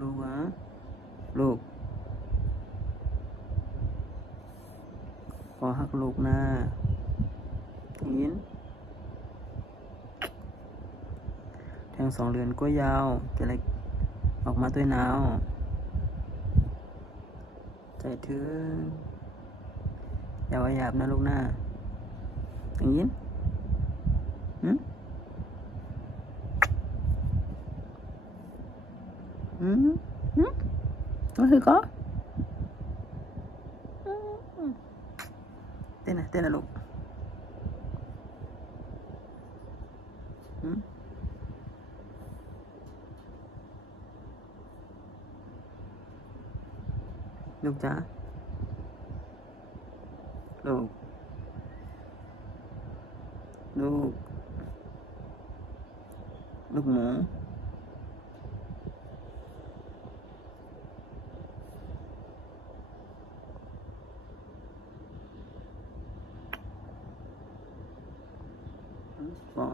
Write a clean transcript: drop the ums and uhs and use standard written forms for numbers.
ลูกวะลูกขอหักลูกนะยินแทง2 เดือนก็ยาวจะเล็กออกมาด้วยหนาวใจถึงอย่าว่าหยาบนะลูกนะยินหืมหืมหืมก็คือก็เต้นนะลูกหืมลูกจ๋าลูกลูกลูกหมูก็